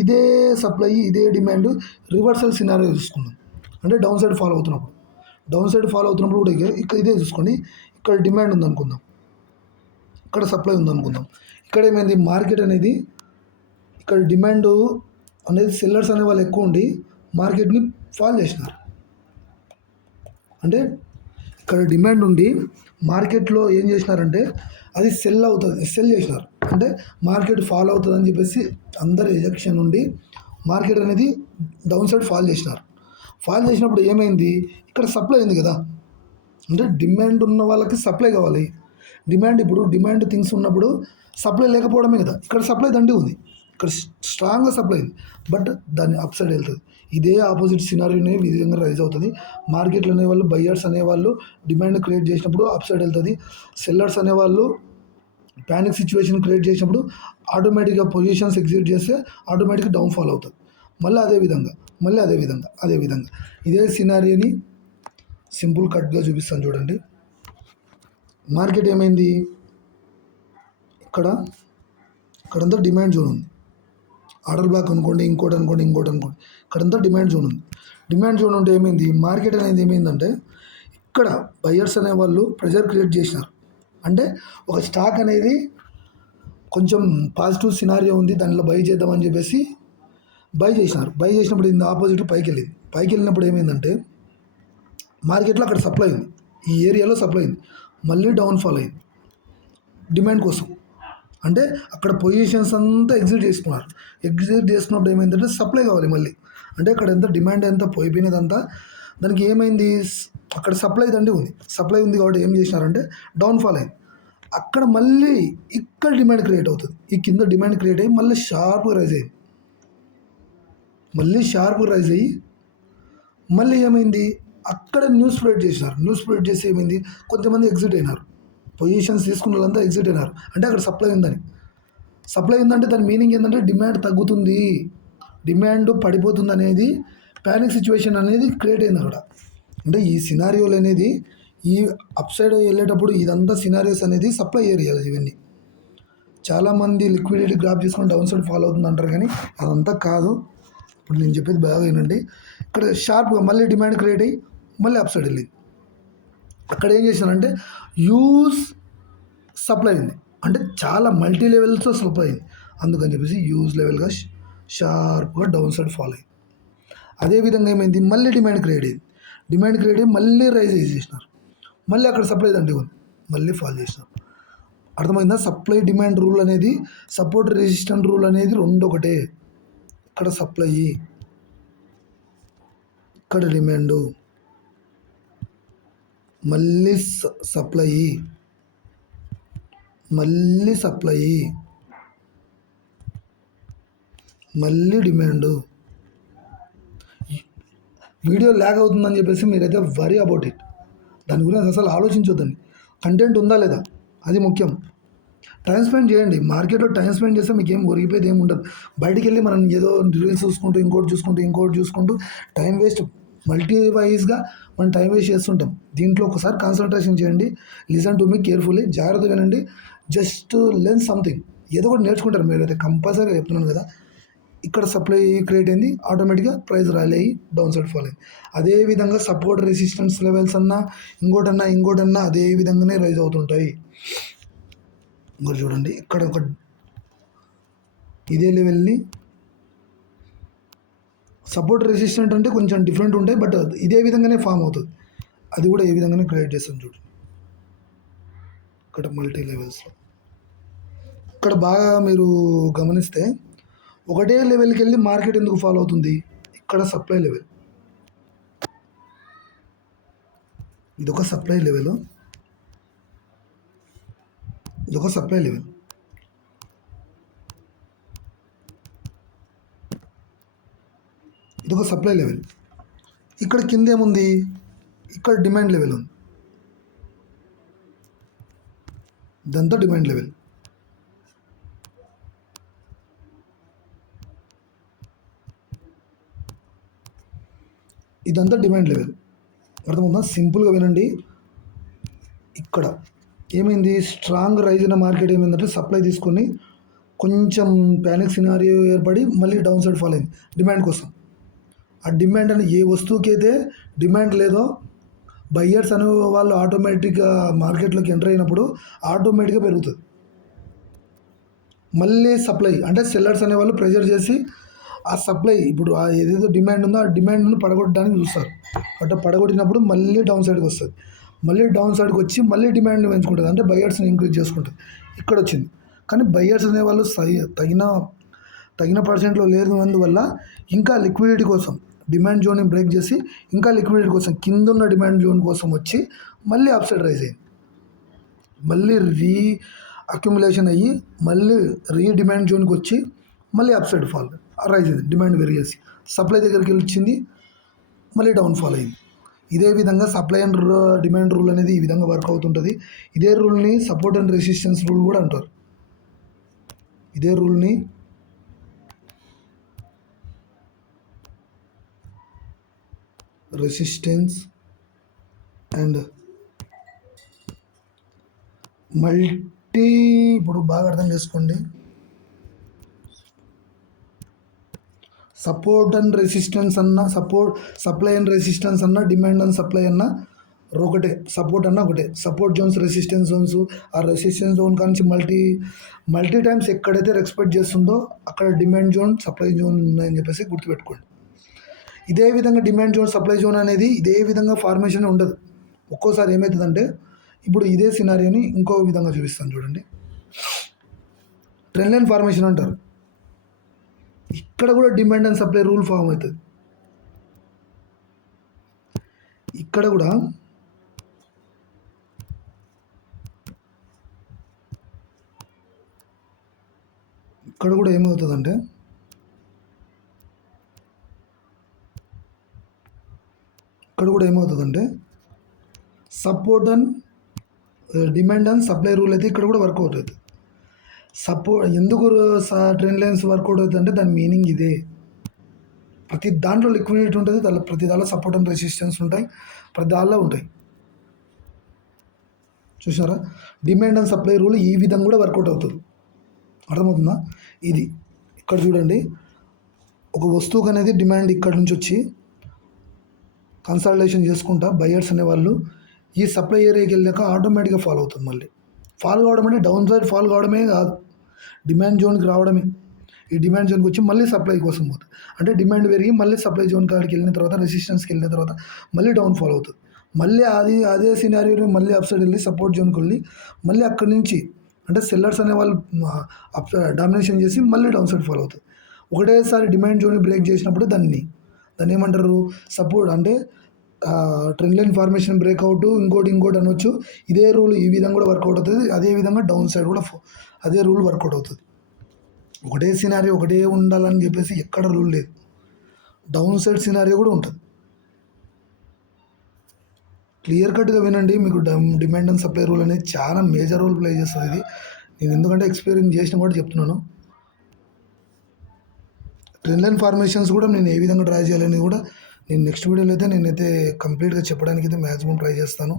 ఇదే సప్లై ఇదే డిమాండ్ రివర్సల్ సినారియో చూసుకుందాం. అంటే డౌన్ సైడ్ ఫాలో అవుతున్నప్పుడు కూడా ఇక్కడ ఇదే చూసుకోండి. ఇక్కడ డిమాండ్ ఉందనుకుందాం, ఇక్కడ సప్లై ఉందనుకుందాం. ఇక్కడ ఏమైంది, మార్కెట్ అనేది ఇక్కడ డిమాండ్ అనేది సెల్లర్స్ అనే వాళ్ళు ఎక్కువ ఉండి మార్కెట్ని ఫాల్ చేసినారు. అంటే ఇక్కడ డిమాండ్ ఉండి మార్కెట్లో ఏం చేసినారంటే అది సెల్ చేసినారు. అంటే మార్కెట్ ఫాల్ అవుతుంది అని చెప్పేసి అందరు ఎజెక్షన్ ఉండి మార్కెట్ అనేది డౌన్ సైడ్ ఫాల్ చేసినారు. ఫాల్ చేసినప్పుడు ఏమైంది, ఇక్కడ సప్లై ఉంది కదా, అంటే డిమాండ్ ఉన్న వాళ్ళకి సప్లై కావాలి. డిమాండ్ థింగ్స్ ఉన్నప్పుడు సప్లై లేకపోవడమే కదా. ఇక్కడ సప్లై దండి ఉంది, ఇక్కడ స్ట్రాంగ్గా సప్లై ఉంది, బట్ దాన్ని అప్ సైడ్ వెళ్తుంది. ఇదే ఆపోజిట్ సినారియోనే ఈ విధంగా రైజ్ అవుతుంది. మార్కెట్లు అనేవాళ్ళు బయ్యర్స్ అనేవాళ్ళు డిమాండ్ క్రియేట్ చేసినప్పుడు అప్ సైడ్ వెళ్తుంది. సెల్లర్స్ అనేవాళ్ళు ప్యానిక్ సిచ్యువేషన్ క్రియేట్ చేసినప్పుడు ఆటోమేటిక్గా పొజిషన్స్ ఎగ్జిట్ చేస్తే ఆటోమేటిక్గా డౌన్ ఫాల్ అవుతుంది. మళ్ళీ అదే విధంగా ఇదే సినారియోని సింపుల్ కట్గా చూపిస్తాను చూడండి. మార్కెట్ ఏమైంది, ఇక్కడంతా డిమాండ్ జోన్ ఉంది. ఆర్డర్ బ్లాక్ అనుకోండి, ఇంకోటి అనుకోండి. ఇక్కడంతా డిమాండ్ జోన్ ఉంది. డిమాండ్ జోన్ ఉంటే ఏమైంది, మార్కెట్ అనేది ఏమైందంటే ఇక్కడ బయ్యర్స్ అనేవాళ్ళు ప్రెజర్ క్రియేట్ చేసినారు. అంటే ఒక స్టాక్ అనేది కొంచెం పాజిటివ్ సినారియో ఉంది, దానిలో బై చేద్దామని చెప్పేసి బై చేసినప్పుడు ఇది ఆపోజిట్ పైకి వెళ్ళినప్పుడు ఏమైందంటే మార్కెట్లో అక్కడ సప్లై ఉంది, ఈ ఏరియాలో సప్లై ఉంది, మళ్ళీ డౌన్ ఫాల్ అయింది డిమాండ్ కోసం. అంటే అక్కడ పొజిషన్స్ అంతా ఎగ్జిట్ చేసుకున్నప్పుడు ఏమైందంటే సప్లై కావాలి మళ్ళీ. అంటే అక్కడ ఎంత డిమాండ్ ఎంత పోయిపోయినదంతా దానికి ఏమైంది, అక్కడ సప్లై ఉంది కాబట్టి ఏం చేసినారంటే డౌన్ ఫాల్ అయింది. అక్కడ మళ్ళీ ఇక్కడ డిమాండ్ క్రియేట్ అవుతుంది, ఈ కింద డిమాండ్ క్రియేట్ అయ్యి మళ్ళీ షార్ప్గా రైజ్ అయ్యి మళ్ళీ ఏమైంది, అక్కడ న్యూస్ స్ప్రెడ్ చేసి ఏమైంది, కొంతమంది ఎగ్జిట్ అయినారు. పొజిషన్స్ తీసుకున్న వాళ్ళంతా ఎగ్జిట్ అయినారు. అంటే అక్కడ సప్లై ఉందంటే దాని మీనింగ్ ఏంటంటే డిమాండ్ తగ్గుతుంది, డిమాండ్ పడిపోతుంది అనేది ప్యానిక్ సిచ్యువేషన్ అనేది క్రియేట్ అయింది అక్కడ. అంటే ఈ సినారియోలు అనేది ఈ అప్ సైడ్ వెళ్ళేటప్పుడు ఇదంతా సినారియోస్ అనేది సప్లై ఏరియాలు ఇవన్నీ. చాలామంది లిక్విడిటీ గ్రాప్ చేసుకొని డౌన్ సైడ్ ఫాలో అవుతుంది అంటారు, కానీ అదంతా కాదు. ఇప్పుడు నేను చెప్పేది బాగా వినండి. ఇక్కడ షార్ప్గా మళ్ళీ డిమాండ్ క్రియేట్ అయ్యి మళ్ళీ అప్ సైడ్ వెళ్ళింది. అక్కడ ఏం చేశానంటే యూజ్ సప్లై అయింది, అంటే చాలా మల్టీ లెవెల్స్తో సప్లై అయింది. అందుకని చెప్పేసి యూజ్ లెవెల్గా షార్ప్గా డౌన్ సైడ్ ఫాలో అయింది. అదేవిధంగా ఏమైంది, మళ్ళీ డిమాండ్ క్రియేట్ అయ్యి మళ్ళీ రైజ్ చేసినారు. మళ్ళీ అక్కడ సప్లై దండి ఉంది, మళ్ళీ ఫాల్ చేసినారు. అర్థమైందా? సప్లై డిమాండ్ రూల్ అనేది, సపోర్ట్ రెసిస్టెంట్ రూల్ అనేది రెండు ఒకటే. ఇక్కడ సప్లై, ఇక్కడ డిమాండు, మళ్ళీ సప్లై, మళ్ళీ డిమాండు. వీడియో ల్యాగ్ అవుతుందని చెప్పేసి మీరైతే వరీ అబౌట్ ఇట్, దాని గురించి అసలు ఆలోచించొద్దండి. కంటెంట్ ఉందా లేదా అది ముఖ్యం. టైం స్పెండ్ చేయండి, మార్కెట్లో టైం స్పెండ్ చేస్తే మీకు ఏం ఒరిగిపోయేది ఏమి ఉండదు. బయటికి వెళ్ళి మనం ఏదో రీల్స్ చూసుకుంటూ ఇంకోటి చూసుకుంటూ టైం వేస్ట్, మల్టీవైజ్గా మనం టైం వేస్ట్ చేస్తుంటాం. దీంట్లో ఒకసారి కాన్సన్ట్రేషన్ చేయండి. లిసన్ టు మీ కేర్ఫుల్లీ, జాగ్రత్త వినండి. జస్ట్ లెర్న్ సంథింగ్, ఏదో ఒకటి నేర్చుకుంటారు మీరైతే, కంపల్సరీగా చెప్తున్నాను కదా. ఇక్కడ సప్లై క్రియేట్ అయింది, ఆటోమేటిక్గా ప్రైస్ ర్యాలీ అయ్యి డౌన్ సైడ్ ఫాల్ అయింది. అదేవిధంగా సపోర్ట్ రెసిస్టెన్స్ లెవెల్స్ అన్నా ఇంకోటన్నా అదే విధంగానే రైజ్ అవుతుంటాయి. ఇంకోటి చూడండి, ఇక్కడ ఒక ఇదే లెవెల్ని సపోర్ట్ రెసిస్టెంట్ అంటే కొంచెం డిఫరెంట్ ఉంటాయి, బట్ ఇదే విధంగానే ఫామ్ అవుతుంది. అది కూడా ఏ విధంగానే క్రియేట్ చేస్తాం చూడండి. ఇక్కడ మల్టీ లెవెల్స్లో ఇక్కడ బాగా మీరు గమనిస్తే ఒకటే లెవెల్కి వెళ్ళి మార్కెట్ ఎందుకు ఫాలో అవుతుంది, ఇక్కడ సప్లై లెవెల్, ఇదొక సప్లై లెవెల్, ఇదొక సప్లై లెవెల్. ఇదొక సప్లై లెవెల్. ఇక్కడ కింద ఏముంది, ఇక్కడ డిమాండ్ లెవెల్ ఉంది. ఇదంతా డిమాండ్ లెవెల్. ఇదంతా డిమాండ్ లెవెల్. అర్థమవుతుందా? సింపుల్గా వినండి. ఇక్కడ ఏమైంది, స్ట్రాంగ్ రైజ్ అయిన మార్కెట్ ఏమైందంటే సప్లై తీసుకొని కొంచెం ప్యానిక్ సినారియో ఏర్పడి మళ్ళీ డౌన్ సైడ్ ఫాల్ అయింది డిమాండ్ కోసం. ఆ డిమాండ్ అని ఏ వస్తువుకి అయితే డిమాండ్ లేదో బయ్యర్స్ అనే వాళ్ళు ఆటోమేటిక్గా మార్కెట్లోకి ఎంటర్ అయినప్పుడు ఆటోమేటిక్గా పెరుగుతుంది. మళ్ళీ సప్లై అంటే సెల్లర్స్ అనేవాళ్ళు ప్రెజర్ చేసి ఆ సప్లై ఇప్పుడు ఏదైతే డిమాండ్ ఉందో ఆ డిమాండ్ను పడగొట్టడానికి చూస్తారు. అట్లా పడగొట్టినప్పుడు మళ్ళీ డౌన్ సైడ్కి వస్తుంది. మళ్ళీ డౌన్ సైడ్కి వచ్చి మళ్ళీ డిమాండ్ని పెంచుకుంటుంది, అంటే బయ్యర్స్ని ఇంక్రీజ్ చేసుకుంటుంది. ఇక్కడ వచ్చింది. కానీ బయ్యర్స్ అనేవాళ్ళు తగిన పర్సెంట్లో లేదు. అందువల్ల ఇంకా లిక్విడిటీ కోసం డిమాండ్ జోన్ని బ్రేక్ చేసి ఇంకా లిక్విడిటీ కోసం కింద ఉన్న డిమాండ్ జోన్ కోసం వచ్చి మళ్ళీ అప్ సైడ్ రైజ్ అయింది. మళ్ళీ అక్యుములేషన్ అయ్యి మళ్ళీ డిమాండ్ జోన్కి వచ్చి మళ్ళీ అప్ సైడ్ ఫాల్ రైజ్ అయింది. డిమాండ్ పెరిగేసి సప్లై దగ్గరికి వెళ్ళి వచ్చింది, మళ్ళీ డౌన్ ఫాల్ అయింది. ఇదే విధంగా సప్లై అండ్ డిమాండ్ రూల్ అనేది ఈ విధంగా వర్క్ అవుతుంటుంది. ఇదే రూల్ని సపోర్ట్ అండ్ రెసిస్టెన్స్ రూల్ కూడా అంటారు. ఇదే రూల్ని రెసిస్టెన్స్ అండ్ ఇప్పుడు బాగా అర్థం చేసుకోండి. సపోర్ట్ అండ్ రెసిస్టెన్స్ అన్న, సప్లై అండ్ రెసిస్టెన్స్ అన్న, డిమాండ్ అండ్ సప్లై అన్న ఒకటే. సపోర్ట్ అన్న ఒకటే. Support zones, resistance zones. ఆ రెసిస్టెన్స్ జోన్ కానించి మల్టీ టైమ్స్ ఎక్కడైతే రెస్పెక్ట్ చేస్తుందో అక్కడ డిమాండ్ జోన్, సప్లై జోన్ ఉన్నాయని చెప్పేసి గుర్తుపెట్టుకోండి. ఇదే విధంగా డిమాండ్ జోన్, సప్లై జోన్ అనేది ఇదే విధంగా ఫార్మేషన్ ఉండదు. ఒక్కోసారి ఏమవుతుందంటే, ఇప్పుడు ఇదే సినారియోని ఇంకో విధంగా చూపిస్తాను చూడండి. ట్రెండ్ లైన్ ఫార్మేషన్ అంటారు. ఇక్కడ కూడా demand and supply rule form అవుతుంది. ఇక్కడ కూడా ఏమవుతుందంటే, support and demand and supply rule అయితే ఇక్కడ కూడా వర్కౌట్ అవుతుంది. ఎందుకు ట్రెండ్ లైన్స్ వర్కౌట్ అవుతుంది అంటే దాని మీనింగ్ ఇదే. ప్రతి దాంట్లో లిక్విడిటీ ఉంటుంది, ప్రతి దాంట్లో సపోర్ట్ అండ్ రెసిస్టెన్స్ ఉంటాయి, ప్రతి దానిలో ఉంటాయి. చూసారా? డిమాండ్ అండ్ సప్లై రూల్ ఈ విధంగా కూడా వర్కౌట్ అవుతుంది. అర్థమవుతుందా? ఇది ఇక్కడ చూడండి. ఒక వస్తువుకి అనేది డిమాండ్ ఇక్కడ నుంచి వచ్చి కన్సల్టేషన్ చేసుకుంటా బయ్యర్స్ అనేవాళ్ళు ఈ సప్లై ఏరియాకి వెళ్ళాక ఆటోమేటిక్గా ఫాలో అవుతుంది. మళ్ళీ ఫాల్ కావడం అంటే డౌన్ సైడ్ ఫాల్ కావడమే కాదు, డిమాండ్ జోన్కి రావడమే. ఈ డిమాండ్ జోన్కి వచ్చి మళ్ళీ సప్లై కోసం పోతుంది. అంటే డిమాండ్ పెరిగి మళ్ళీ సప్లై జోన్ కాడికి వెళ్ళిన తర్వాత, రెసిస్టెన్స్కి వెళ్ళిన తర్వాత మళ్ళీ డౌన్ ఫాల్ అవుతుంది. మళ్ళీ అదే సినారియోని మళ్ళీ అప్ సైడ్ వెళ్ళి సపోర్ట్ జోన్కి వెళ్ళి మళ్ళీ అక్కడి నుంచి అంటే సెల్లర్స్ అనేవాళ్ళు డామినేషన్ చేసి మళ్ళీ డౌన్ సైడ్ ఫాలో అవుతుంది. ఒకటేసారి డిమాండ్ జోన్ బ్రేక్ చేసినప్పుడు దాన్ని ఏమంటారు, సపోర్ట్ అంటే ట్రెండ్ లైన్ ఫార్మేషన్ బ్రేక్అవుట్, ఇంకోటి అనొచ్చు. ఇదే రూల్ ఈ విధంగా కూడా వర్కౌట్ అవుతుంది. అదేవిధంగా డౌన్ సైడ్ కూడా అదే రూల్ వర్కౌట్ అవుతుంది. ఒకటే సినారియో ఒకటే ఉండాలని చెప్పేసి ఎక్కడ రూల్ లేదు. డౌన్ సైడ్ సినారియో కూడా ఉంటుంది. క్లియర్ కట్గా వినండి. మీకు డిమాండ్ అండ్ సప్లై రూల్ అనేది చాలా మేజర్ రోల్ ప్లే చేస్తుంది. ఇది నేను ఎందుకంటే ఎక్స్పీరియన్స్ చేసిన కూడా చెప్తున్నాను. ట్రెండ్ లైన్ ఫార్మేషన్స్ కూడా నేను ఏ విధంగా ట్రై చేయాలని కూడా నేను నెక్స్ట్ వీడియోలో అయితే నేనైతే కంప్లీట్గా చెప్పడానికి అయితే మ్యాక్సిమం ట్రై చేస్తాను.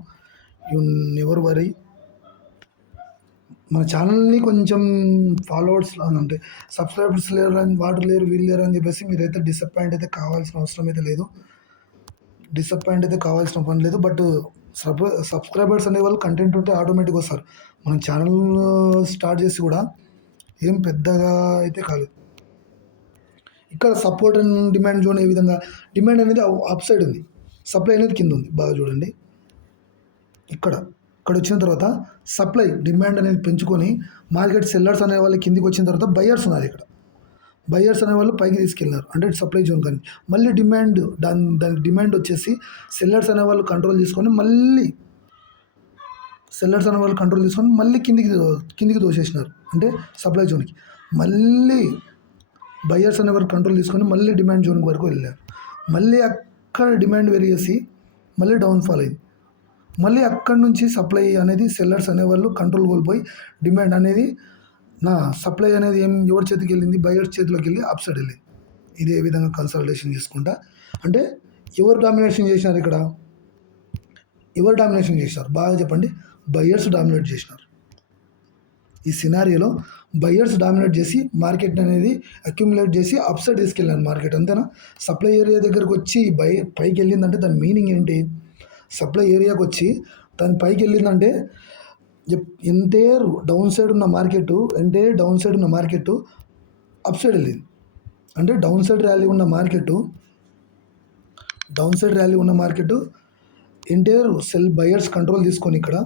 You never worry. మన ఛానల్ని కొంచెం ఫాలోవర్స్ అంటే సబ్స్క్రైబర్స్ లేరు అని వీళ్ళు లేరు అని చెప్పేసి మీరైతే డిసప్పాయింట్ అయితే కావాల్సిన అవసరం అయితే లేదు. డిసప్పాయింట్ అయితే కావాల్సిన పని లేదు. బట్ సబ్స్క్రైబర్స్ అనేవాళ్ళు కంటెంట్ ఉంటే ఆటోమేటిక్గా వస్తారు. మనం ఛానల్ స్టార్ట్ చేసి కూడా ఏం పెద్దగా అయితే కాలేదు. ఇక్కడ సపోర్ట్ అండ్ డిమాండ్ జోన్ ఏ విధంగా, డిమాండ్ అనేది అప్ సైడ్ ఉంది, సప్లై అనేది కింద ఉంది. బాగా చూడండి. ఇక్కడ వచ్చిన తర్వాత సప్లై డిమాండ్ అనేది పెంచుకొని మార్కెట్ సెల్లర్స్ అనే వాళ్ళు కిందికి వచ్చిన తర్వాత బయ్యర్స్ ఉన్నారు. ఇక్కడ బయ్యర్స్ అనేవాళ్ళు పైకి తీసుకెళ్ళినారు అంటే సప్లై జోన్. కానీ మళ్ళీ దాని డిమాండ్ వచ్చేసి సెల్లర్స్ అనేవాళ్ళు కంట్రోల్ చేసుకొని మళ్ళీ సెల్లర్స్ అనే వాళ్ళు కంట్రోల్ తీసుకొని మళ్ళీ కిందికి తోసేసినారు, అంటే సప్లై జోన్కి. మళ్ళీ బయర్స్ అనే వాళ్ళు కంట్రోల్ తీసుకొని మళ్ళీ డిమాండ్ జోన్ వరకు వెళ్ళారు. మళ్ళీ అక్కడ డిమాండ్ పెరిగేసి మళ్ళీ డౌన్ఫాల్ అయింది. మళ్ళీ అక్కడి నుంచి సప్లై అనేది సెల్లర్స్ అనేవాళ్ళు కంట్రోల్ కోల్పోయి డిమాండ్ అనేది నా సప్లై అనేది ఎవరి చేతికి వెళ్ళింది, బయర్స్ చేతిలోకి వెళ్ళి అప్ సైడ్ వెళ్ళింది. ఇదే విధంగా కన్సల్టేషన్ చేసుకుంటా. అంటే ఎవరు డామినేషన్ చేసినారు ఇక్కడ? ఎవరు డామినేషన్ చేసినారు బాగా చెప్పండి? బయర్స్ డామినేట్ చేసినారు. ఈ సినారియోలో బయర్స్ డామినేట్ చేసి మార్కెట్ అనేది అక్యుములేట్ చేసి అప్ సైడ్ తీసుకెళ్ళాను మార్కెట్, అంతేనా? సప్లై ఏరియా దగ్గరకు వచ్చి పైకి వెళ్ళిందంటే దాని మీనింగ్ ఏంటి? సప్లై ఏరియాకి వచ్చి దాని పైకి వెళ్ళిందంటే ఎంటైర్ డౌన్ సైడ్ ఉన్న మార్కెట్ అప్ సైడ్ వెళ్ళింది. అంటే డౌన్ సైడ్ ర్యాలీ ఉన్న market entire cell buyers control తీసుకొని ఇక్కడ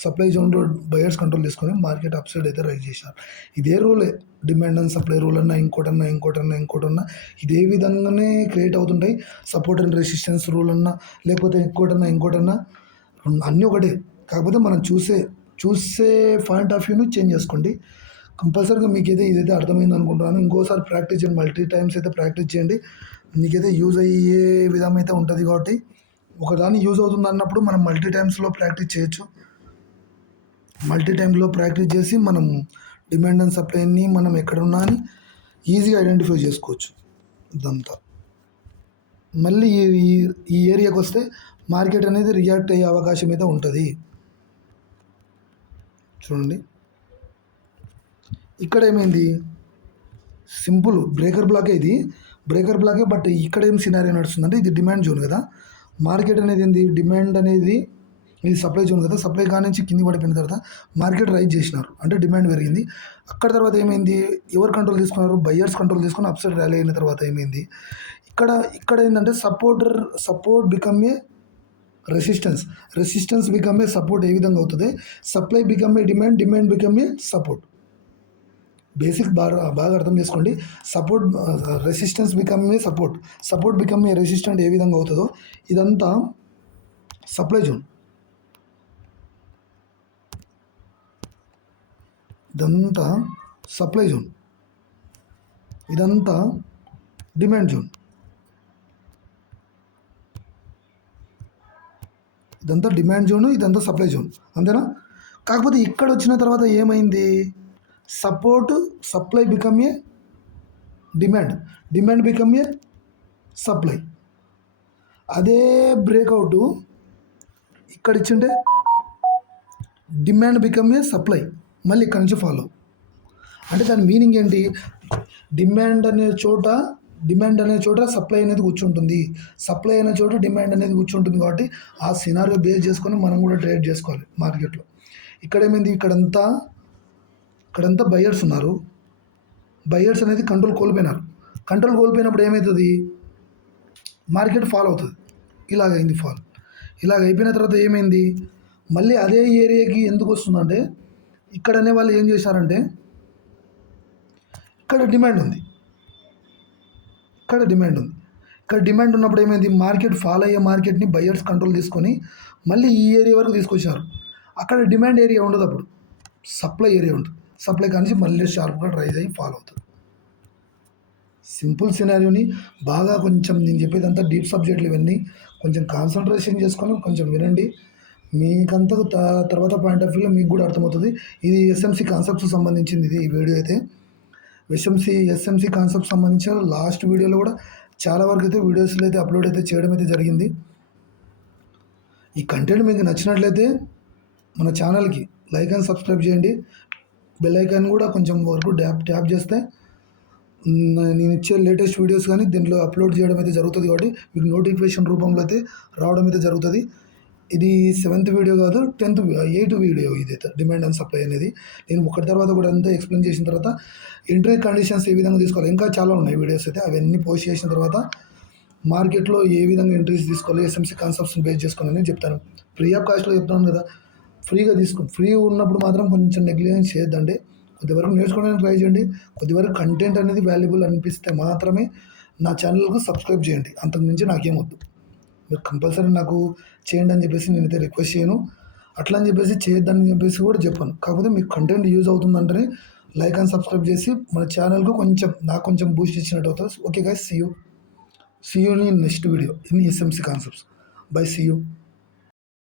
సప్లై జోన్లో బయర్స్ కంట్రోల్ తీసుకొని మార్కెట్ అప్ సైడ్ అయితే రైజ్ చేశారు. ఇదే రూలే, డిమాండ్ అండ్ సప్లై రూల్ అన్నా ఇంకోటన్నా ఇదే విధంగానే క్రియేట్ అవుతుంటాయి. సపోర్ట్ అండ్ రెసిస్టెన్స్ రూల్ అన్నా లేకపోతే ఇంకోటన్నా అన్నీ ఒకటే. కాకపోతే మనం చూసే పాయింట్ ఆఫ్ వ్యూని చేంజ్ చేసుకోండి. కంపల్సరీగా మీకైతే ఇదైతే అర్థమైంది అనుకుంటున్నాను. ఇంకోసారి ప్రాక్టీస్ చేయండి, మల్టీ టైమ్స్ అయితే ప్రాక్టీస్ చేయండి. మీకైతే యూజ్ అయ్యే విధం అయితే ఉంటుంది. కాబట్టి ఒకదాని యూజ్ అవుతుంది అన్నప్పుడు మనం మల్టీ టైమ్స్లో ప్రాక్టీస్ చేయొచ్చు. మల్టీ టైమ్లో ప్రాక్టీస్ చేసి మనం డిమాండ్ అండ్ సప్లైని మనం ఎక్కడున్నా అని ఈజీగా ఐడెంటిఫై చేసుకోవచ్చు. ఇదంతా మళ్ళీ ఈ ఏరియాకి వస్తే మార్కెట్ అనేది రియాక్ట్ అయ్యే అవకాశం అయితే ఉంటుంది. చూడండి ఇక్కడ ఏమైంది, సింపుల్ బ్రేకర్ బ్లాకే, ఇది బ్రేకర్ బ్లాకే. బట్ ఇక్కడ ఏం సినారియో నడుస్తుందంటే ఇది డిమాండ్ జోన్ కదా, మార్కెట్ అనేది ఏంది, డిమాండ్ అనేది ఇది సప్లై జోన్ కదా. సప్లై కానించి కింది పడిపోయిన తర్వాత మార్కెట్ రైజ్ చేసినారు, అంటే డిమాండ్ పెరిగింది. అక్కడ తర్వాత ఏమైంది, ఎవరు కంట్రోల్ తీసుకున్నారు? బయ్యర్స్ కంట్రోల్ తీసుకుని అప్ సైడ్ ర్యాలీ అయిన తర్వాత ఏమైంది, ఇక్కడ ఏంటంటే support become a resistance become a support. ఏ విధంగా అవుతుంది? Supply become a demand become a support. Basic బాగా అర్థం చేసుకోండి. Resistance become a support become a resistant ఏ విధంగా అవుతుందో ఇదంతా సప్లై జోన్, ఇదంతా సప్లై జోన్, ఇదంతా డిమాండ్ జోన్, ఇదంతా డిమాండ్ జోన్, ఇదంతా సప్లై జోన్, అంతేనా? కాకపోతే ఇక్కడ వచ్చిన తర్వాత ఏమైంది, supply become a demand become A supply. అదే బ్రేక్అవుట్ ఇక్కడ ఇచ్చింటే డిమాండ్ బికమ్ ఏ సప్లై, మళ్ళీ ఇక్కడ నుంచి ఫాలో. అంటే దాని మీనింగ్ ఏంటి, డిమాండ్ అనే చోట సప్లై అనేది కూర్చుంటుంది, సప్లై అనే చోట డిమాండ్ అనేది కూర్చుంటుంది. కాబట్టి ఆ సినారియో బేస్ చేసుకొని మనం కూడా ట్రేడ్ చేసుకోవాలి మార్కెట్లో. ఇక్కడ ఏమైంది, ఇక్కడంతా బయ్యర్స్ ఉన్నారు, బయ్యర్స్ అనేది కంట్రోల్ కోల్పోయినప్పుడు ఏమవుతుంది, మార్కెట్ ఫాల్ అవుతుంది. ఇలాగైంది ఫాల్. ఇలాగ అయిపోయిన తర్వాత ఏమైంది, మళ్ళీ అదే ఏరియాకి ఎందుకు వస్తుందంటే ఇక్కడ అనే వాళ్ళు ఏం చేశారంటే ఇక్కడ డిమాండ్ ఉంది, ఇక్కడ డిమాండ్ ఉన్నప్పుడు ఏమైంది, మార్కెట్ ఫాల్ అయ్యే మార్కెట్ని బయ్యర్స్ కంట్రోల్ తీసుకొని మళ్ళీ ఈ ఏరియా వరకు తీసుకొచ్చారు. అక్కడ డిమాండ్ ఏరియా ఉండదు, అప్పుడు సప్లై ఏరియా ఉంటుంది. సప్లై కానీ మళ్ళీ షార్ప్గా రైజ్ అయ్యి ఫాల్ అవుతుంది. సింపుల్ సినారియోని బాగా కొంచెం నేను చెప్పేదంతా డీప్ సబ్జెక్టులు ఇవన్నీ కొంచెం కాన్సన్ట్రేషన్ చేసుకొని కొంచెం వినండి. మీకంతా తర్వాత పాయింట్ ఆఫ్ వ్యూలో మీకు కూడా అర్థమవుతుంది. ఇది ఎస్ఎంసి కాన్సెప్ట్స్ సంబంధించింది ఇది ఈ వీడియో అయితే. ఎస్ఎంసి కాన్సెప్ట్ సంబంధించిన లాస్ట్ వీడియోలో కూడా చాలా వరకు అయితే వీడియోస్లో అయితే అప్లోడ్ అయితే చేయడం అయితే జరిగింది. ఈ కంటెంట్ మీకు నచ్చినట్లయితే మన ఛానల్కి లైక్ అండ్ సబ్స్క్రైబ్ చేయండి. బెల్ ఐకాన్ కూడా కొంచెం వరకు ట్యాప్ చేస్తే నేను ఇచ్చే లేటెస్ట్ వీడియోస్ కానీ దీంట్లో అప్లోడ్ చేయడం అయితే జరుగుతుంది. కాబట్టి మీకు నోటిఫికేషన్ రూపంలో అయితే రావడం అయితే జరుగుతుంది. ఇది 7th వీడియో కాదు, 8th వీడియో ఇదైతే డిమాండ్ అండ్ సప్లై అనేది. నేను ఒకటి తర్వాత కూడా అంతా ఎక్స్ప్లెయిన్ చేసిన తర్వాత ఎంట్రీ కండిషన్స్ ఏ విధంగా తీసుకోవాలి, ఇంకా చాలా ఉన్నాయి వీడియోస్ అయితే, అవన్నీ పోస్ట్ చేసిన తర్వాత మార్కెట్లో ఏ విధంగా ఎంట్రీస్ తీసుకోవాలి ఎస్ఎంసి కాన్సెప్ట్స్ని బేస్ చేసుకొని నేను చెప్తాను. ఫ్రీ ఆఫ్ కాస్ట్లో చెప్తాను కదా, ఫ్రీగా తీసుకోండి. ఫ్రీ ఉన్నప్పుడు మాత్రం కొంచెం నెగ్లిజెన్స్ చేయొద్దండి. కొద్దివరకు నేర్చుకోవడానికి ట్రై చేయండి. కొద్దివరకు కంటెంట్ అనేది వాల్యుబుల్ అనిపిస్తే మాత్రమే నా ఛానల్కు సబ్స్క్రైబ్ చేయండి. అంతకుమించి నాకేమొద్దు. మీరు కంపల్సరీ నాకు చేయండి అని చెప్పేసి నేనైతే రిక్వెస్ట్ చేయను. అట్లా అని చెప్పేసి చేయొద్దని చెప్పేసి కూడా చెప్పాను. కాకపోతే మీకు కంటెంట్ యూజ్ అవుతుందంటేనే లైక్ అండ్ సబ్స్క్రైబ్ చేసి మన ఛానల్‌కు నాకు కొంచెం బూస్ట్ ఇచ్చినట్టు అవుతుంది. Okay guys, see you in next video in SMC concepts. Bye, see you.